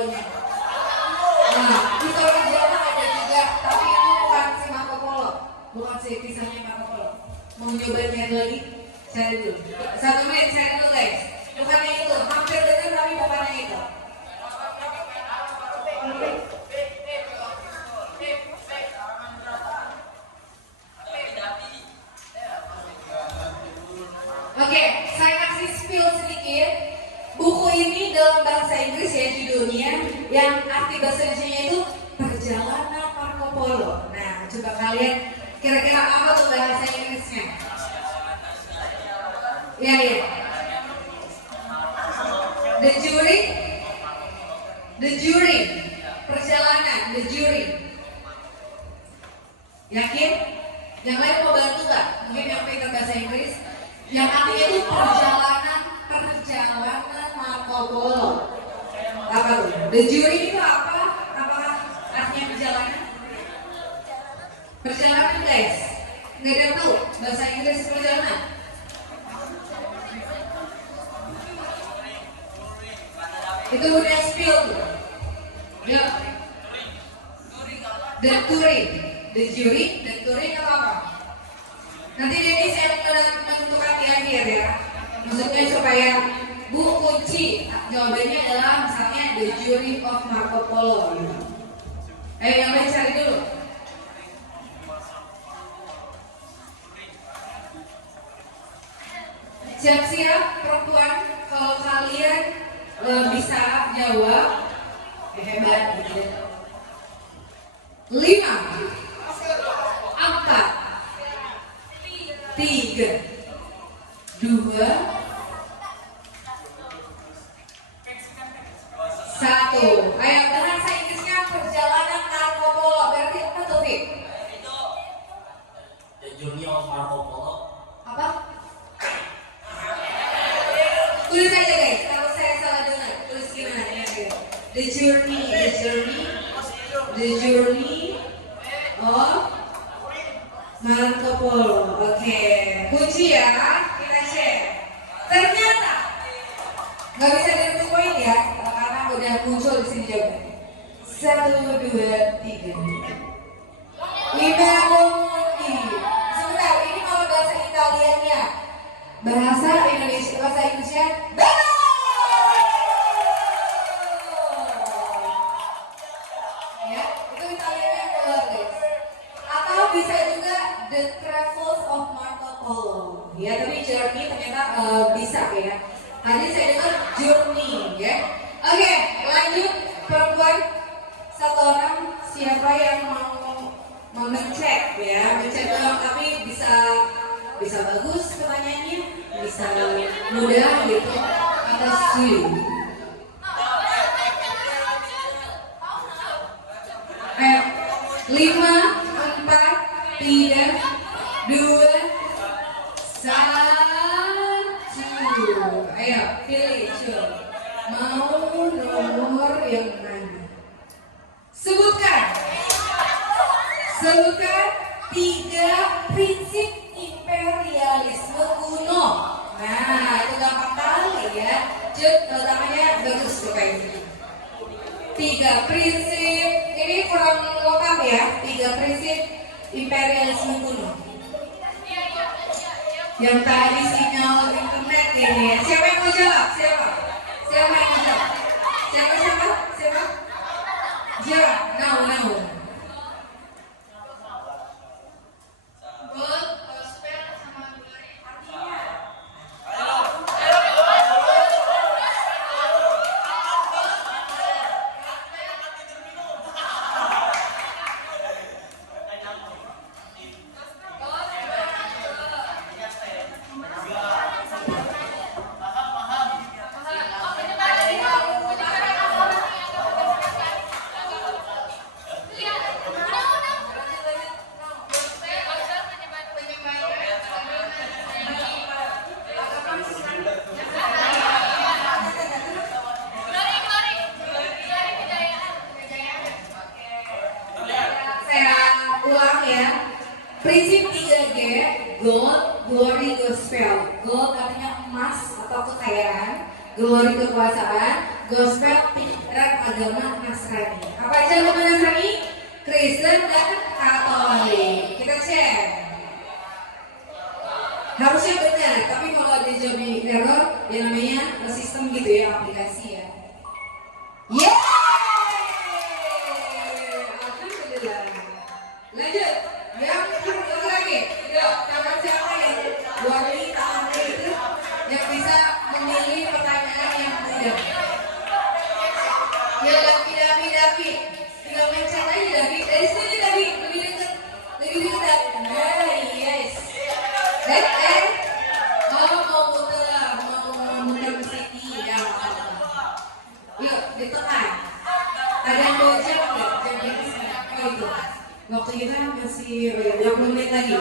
Polonya. Nah, di Toraja ada juga, tapi itu bukan si Marco Polo, bukan si kisahnya Marco Polo. Mau nyoba nyari lagi? Cari dulu. 1 menit, cari dulu guys. Bukannya itu, hampir benar tapi bukannya itu. Oke, saya kasih spill sedikit. Buku ini dalam bahasa Inggris ya judulnya, yang arti bahasa Indonesia itu Perjalanan Marco Polo. Nah, coba kalian kira-kira apa tuh bahasa Inggrisnya? Ya, ya. The Jury, perjalanan, the jury. Yakin? Yang lain mau bantu gak? Mungkin yang pintar bahasa Inggris. Yang artinya itu perjalanan Marco Polo. Apa tuh? The jury itu apa? Apakah artinya perjalanan? Perjalanan guys. Nggak ada yang tahu bahasa Inggris perjalanan. Itu udah spill tuh. Ya. The jury, apa? Nanti Denny saya menentukan di akhir ya. Maksudnya supaya Bu kunci jawabannya adalah misalnya The Jury of Marco Polo. Ayo yang lain cari dulu. Siap-siap perempuan, kalau kalian bisa jawab hebat gitu. 5 4 3 2 1. Ayo bahasa Inggrisnya perjalanan Marco Polo. Berarti apa tuh, Fik? The Journey of Marco Polo. Apa? Tulis aja guys, kalau saya salah dengar, tulis gimana ya? The journey of Marco Polo. Oke, kunci ya, kita share. Ternyata nggak bisa dihitung poin ya, karena udah muncul di sini jawabannya. 1, 2, 3. Imemoji. Sebentar, ini kalau bahasa Italianya. Bahasa Indonesia. Ya, itu Italianya keluar guys. Atau bisa juga The Travels of Marco Polo. Ya, tapi journey ternyata bisa ya. Tadi saya dengar journey ya. Oke, lanjut perempuan. 1 orang, siapa yang mau ngecek ya, ngecek doang, tapi bisa bagus pertanyaannya, bisa mudah gitu atau sulit. Ayo, 5 4 3 2 1. Ayo pilih, mau nomor yang mana? Sebutkan 3 prinsip imperialisme kuno. Nah, itu gampang kali ya. Namanya bagus tuh kayak gini. 3 prinsip, ini kurang lengkap ya. 3 prinsip imperialisme kuno. Yang tadi sinyal internet ini ya. Siapa yang mau jawab? Siapa yang mau jawab? Siapa? Jawab, now. Prinsip 3G, gold, glory, gospel. Gold artinya emas atau kekayaan, glory kekuasaan, gospel, pikiran agama Nasrani. Apa aja agama Nasrani? Kristen dan Katolik. Kita cek. Harusnya benar, tapi kalau ada jawab error, ya namanya sistem gitu ya, aplikasi ya. Yeay! Alhamdulillah. Lanjut, yang satu lagi. Yuk, tangan siapa yang wali tangannya itu yang bisa memilih pertanyaan yang mudah. Ya, Davi. Tinggal mencet aja Davi. Dari sini Davi, lebih dekat. Yes. Mau muter ke sini ya. Yuk, di tengah. Ada yang mau jam nggak? Jam ini itu. Waktu kita masih 20 menit lagi.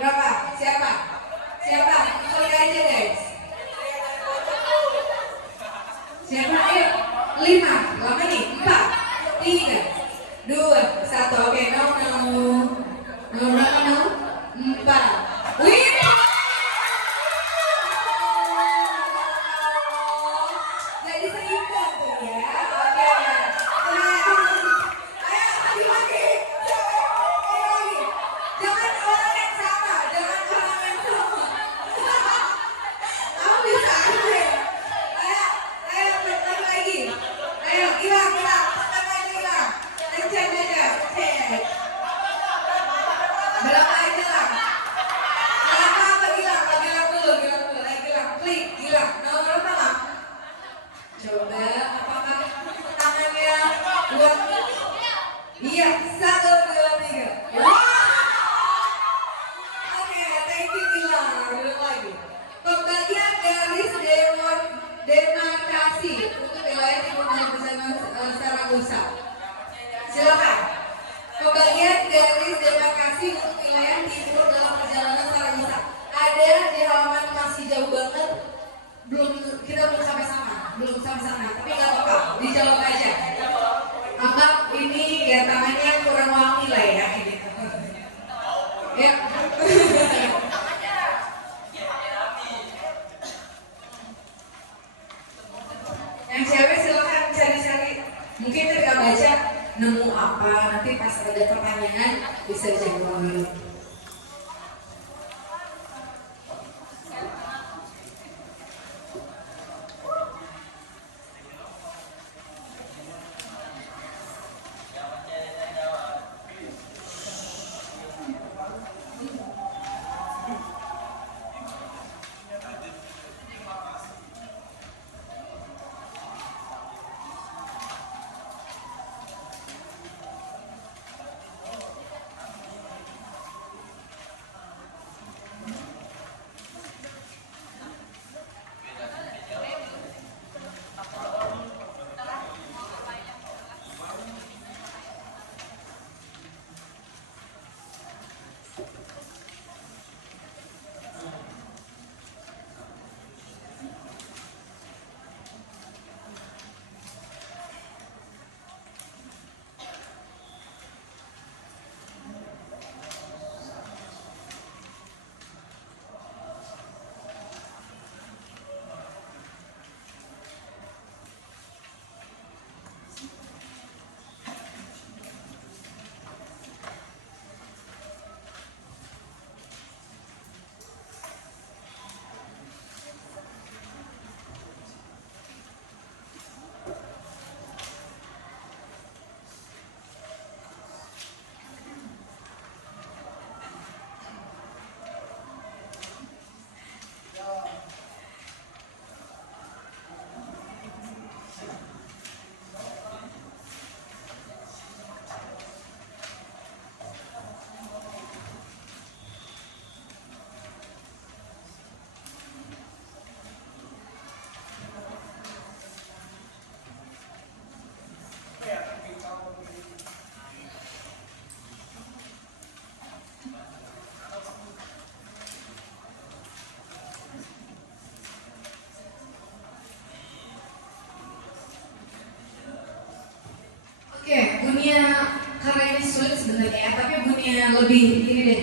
Berapa? Siapa? Klik aja guys. Siapa? Ayo. 5. Lama nih. 4, 3, 2, 1. Oke, no. 4. Wih. Jadi seimbang tuh ya. Oke. Ayo lagi. Jangan orang yang sama. Kamu bisa aja. Ayo lagi. Ayo hilang. Encet aja. Berapa aja lah. Berapa hilang? Hilang dulu. Hilang. Klik. Hilang. Nomor berapa lah? Coba apakah tangannya buat? Iya. 1, 2, 3. Oke, thank you Gilang. Belum lagi. Pembagian garis demarkasi untuk wilayah timur dan perjalanan Saragossa. Silakan. Pembagian garis demarkasi untuk wilayah timur dalam perjalanan Saragossa. Ada di halaman masih jauh banget. Kita belum sampai sana. Tapi nggak apa-apa, dijawab aja. Anggap ini ya tangannya kurang wangi lah ya ini. Ya. Yang cewek silakan cari-cari. Mungkin ketika baca nemu apa, nanti pas ada pertanyaan bisa jawab. karena ini sulit sebenarnya ya, tapi punya lebih ini deh,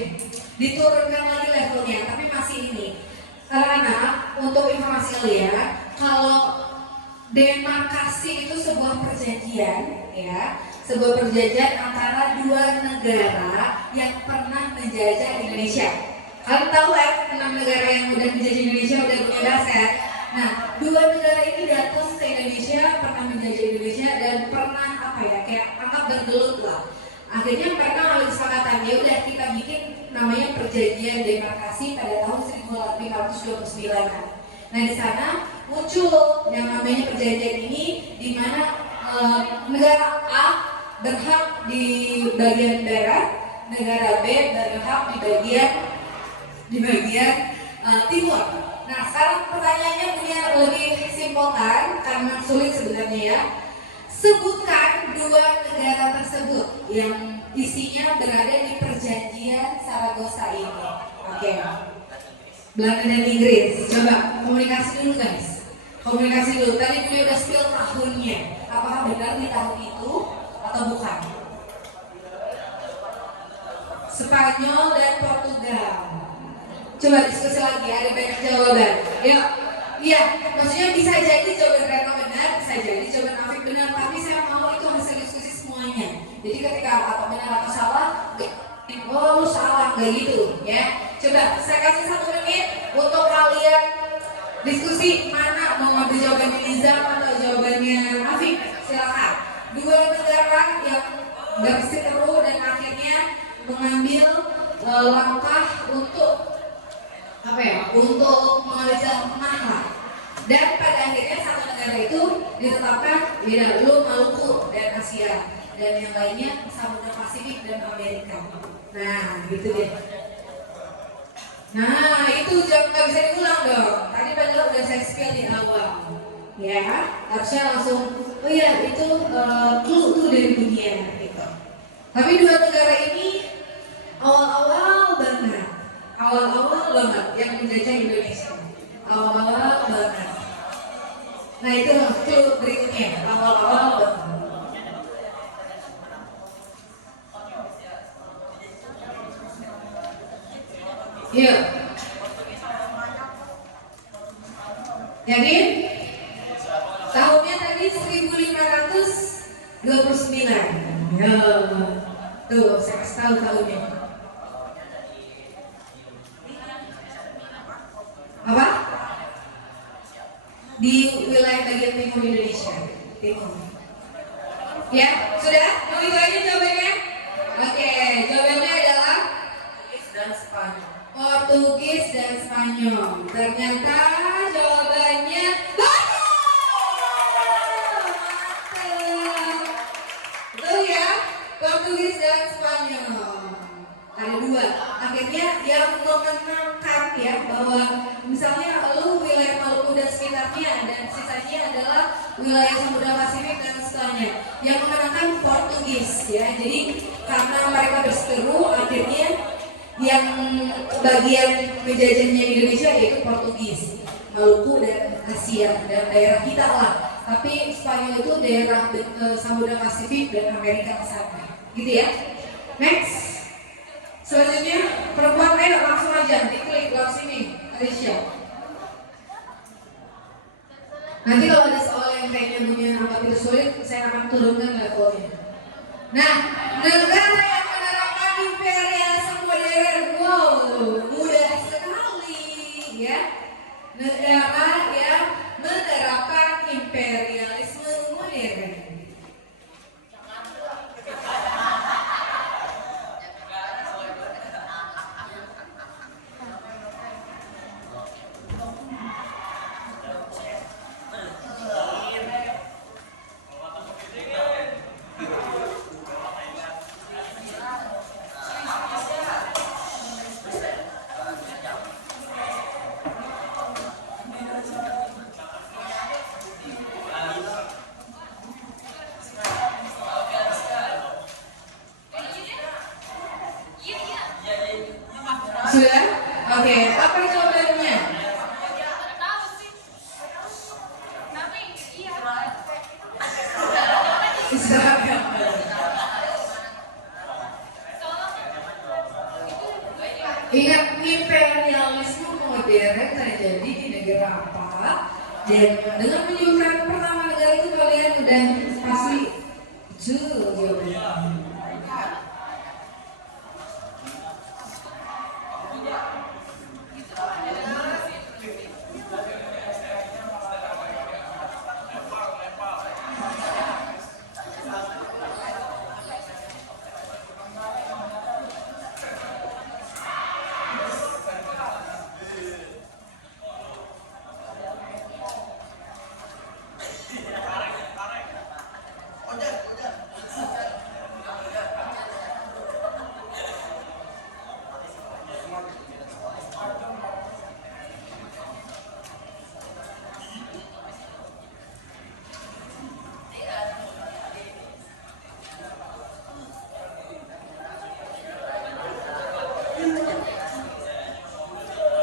diturunkan lagi levelnya, tapi masih ini. Anak-anak, untuk informasi kalian, kalau demarkasi itu sebuah perjanjian, ya, sebuah perjanjian antara dua negara yang pernah menjajah Indonesia. Kalian tahu kan, 6 negara yang udah menjajah Indonesia udah punya dasar. Nah, dua negara ini datang ke Indonesia, pernah menjajah Indonesia dan pernah apa ya, kayak anggap bergelut lah. Akhirnya mereka ngambil kesepakatan, ya udah kita bikin namanya perjanjian demarkasi pada tahun 1529. Nah di sana muncul yang namanya perjanjian ini, di mana negara A berhak di bagian barat, negara B berhak di bagian timur. Nah sekarang pertanyaannya punya lebih simpel kan, karena sulit sebenarnya ya. Sebutkan dua negara tersebut yang isinya berada di perjanjian Saragossa ini. Oke. Belanda dan Inggris. Coba komunikasi dulu guys. Komunikasi dulu. Tadi gue udah spill tahunnya. Apakah benar di tahun itu atau bukan? Spanyol dan Portugal. Coba diskusi lagi. Ada banyak jawaban. Yuk. Iya, maksudnya bisa jadi jawaban Reno benar, bisa jadi jawaban Afif benar, tapi saya mau itu hasil diskusi semuanya. Jadi ketika atau benar atau salah, oh lu salah, nggak gitu ya. Coba saya kasih 1 menit untuk kalian diskusi mana mau ngambil jawabannya Nizam atau jawabannya Afif. Silakan. Dua negara yang berseteru dan akhirnya mengambil langkah untuk apa ya, untuk mengambil jalan tengah lah. Dan pada akhirnya satu negara itu ditetapkan, ya lu Maluku dan Asia, dan yang lainnya Samudra Pasifik dan Amerika. Nah gitu deh. Nah itu jam nggak bisa diulang dong. Tadi padahal udah saya spill di awal. Ya harusnya langsung, oh ya itu clue tuh dari dunia gitu. Tapi dua negara ini awal-awal banget yang menjajah Indonesia, awal-awal banget. Nah itu clue berikutnya, awal-awal banget. Iya. Yakin? Tahunnya tadi 1529. Ya. Tuh, saya kasih tahu tahunnya. Apa? Di wilayah bagian timur Indonesia. Timur. Ya, sudah? Mau itu aja jawabannya? Oke, jawabannya adalah Portugis dan Spanyol. Portugis dan Spanyol. Ternyata jawabannya betul. Mantap. Betul ya? Portugis dan Spanyol. Ada dua. Akhirnya yang mengenangkan ya bahwa misalnya lu wilayah Maluku dan sekitarnya dan sisanya adalah wilayah Samudra Pasifik dan setelahnya. Yang mengenangkan Portugis ya. Jadi karena mereka berseteru akhirnya yang bagian menjajahnya Indonesia yaitu Portugis, Maluku dan Asia dan daerah kita lah. Tapi Spanyol itu daerah Samudra Pasifik dan Amerika ke sana. Gitu ya. Next. Selanjutnya perempuan, ayo langsung aja diklik langsung sini, Alicia. Nanti kalau ada soal yang kayaknya punya anggap itu sulit, saya akan turunkan levelnya. Nah, negara yang menerapkan imperialisme modern, wow, mudah sekali, ya. Negara yang menerapkan imperialisme modern. Sudah? Oke, apa jawabannya? Israel. Dan dengan menyebutkan pertama negara itu kalian udah pasti jawabannya.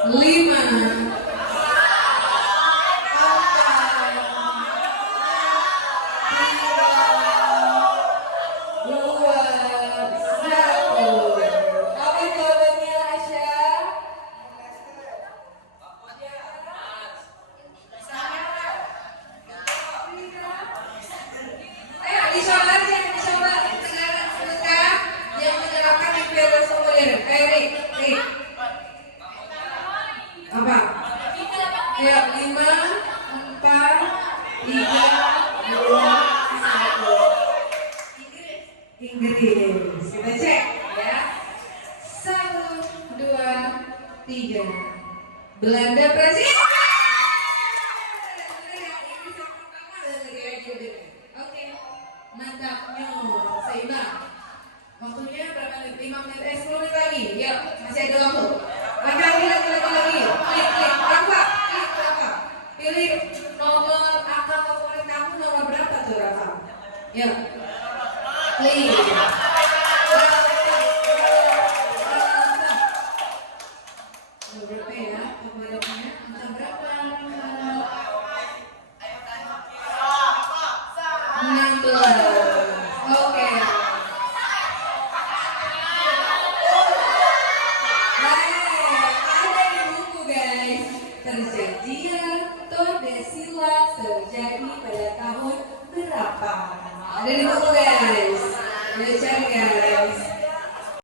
Lima, dua, satu. Apa jawabannya, Asya? Ayo dicoba aja, dicoba. Sekarang sebentar yang menyerahkan Imperial Formulir. Ayo, Rik. Apa? Ayo, 5, 4, 3, 2, 1. Inggris. Kita cek ya. 1, 2, 3. Belanda Presiden. Oke, mantapnya. Seimbang. Waktunya berapa menit? 5 menit, 10 menit lagi. Yuk, masih ada waktu. Lagi. Klik. Apa? Pilih nomor angka favorit kamu, nomor berapa tuh, Rafa? Yuk. Klik. Berapa ya? Favoritnya angka berapa? 16. Oke. Ada di buku guys. Perjanjian Tordesillas terjadi pada tahun berapa? Ada di buku guys. Udah cari guys.